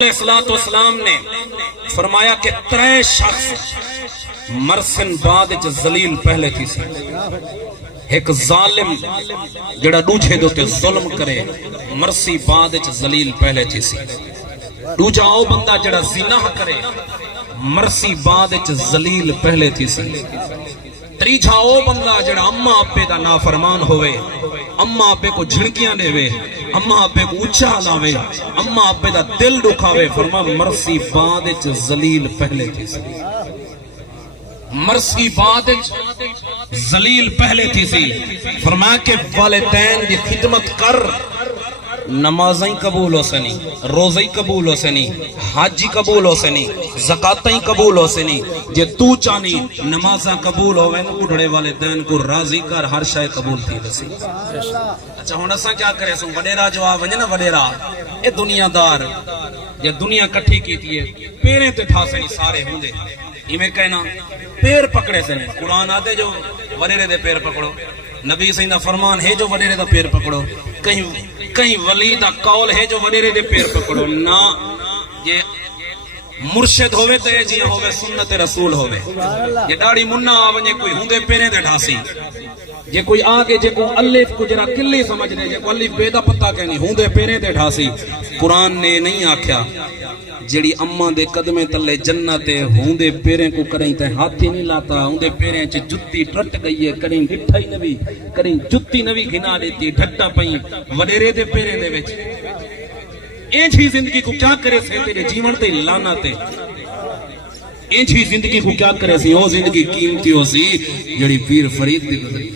السلام نے فرمایا کہ ترے شخص مرسن بعد ذلیل پہلے تھی سی. ایک ظالم جڑا دوجھے دوتے ظلم کرے مرسی بعد ذلیل پہلے تھی سی. دوجا او بندہ جڑا زنا کرے مرسی بعد ذلیل پہلے تھی سی. تریجا او بندہ جڑا اما ابے دا نافرمان ہوئے، اما ابے کو جھڑکیاں دے وے، اما ابے کو اچھا لاوے، اما ابے دا دل دکھاوے، فرما مرسی بعد ذلیل پہلے تھی سی. مرسی بعد ذلیل پہلے تھی سی. فرما کہ والدین دی خدمت کر، نمازیں قبول ہو سنی، روزیں قبول ہو سنی، حاجی قبول ہو سنی، زکاتیں قبول ہو سنی. جے تو چانی نمازاں قبول ہوئے نا بڑھڑے والدین کو راضی کر، ہر شے قبول تھی رسی. اچھا ہن اساں کیا کرے سوں؟ وڈیرا جو آوے نا وڈیرا اے دنیا دار یہ دنیا کٹھی کیتی ہے، پیریں تے ٹھاسے سارے ہوندے ایویں کہنا پیر پکڑے سے. قرآن آتے جو وڈیرے دے پیر پکڑو، نبی سائیں دا فرمان ہے جو وڈیرے دا پیر پکڑو. کہیں ولی دا قول ہے جو وڈیرے دے پیر پکڑو. نہ یہ مرشد ہوئے تے جی ہوئے سنت رسول ہوئے. یہ داڑی منہ آونے کوئی ہوندے پیریں دے ڈھاسی، جے کوئی آگے جے کو الف کو جرا کلی سمجھ دے، جے کو الف بے دا پتہ کہنی ہوندے پیریں دے ڈھاسی. قرآن نے نہیں آکھیا جڑی اماں دے قدمیں تلے جنت ہوندے پیریں کو کریں تے ہاتھی نہیں لاتا، ہوندے پیریں چ جتی ٹرٹ گئی ہے، کریں ڈٹھا ہی نوی، کریں جتی نوی گھنا دیتی، ڈھٹا پئیں وڈیرے دے پیریں دے وچ. اینج ہی زندگی کو کیا کرے سے تیرے جیون تے لانا تے، اینج ہی زندگی کو کیا کرے سی؟ او زندگی قیمتی ہو سی جڑی پیر فرید دی گزری.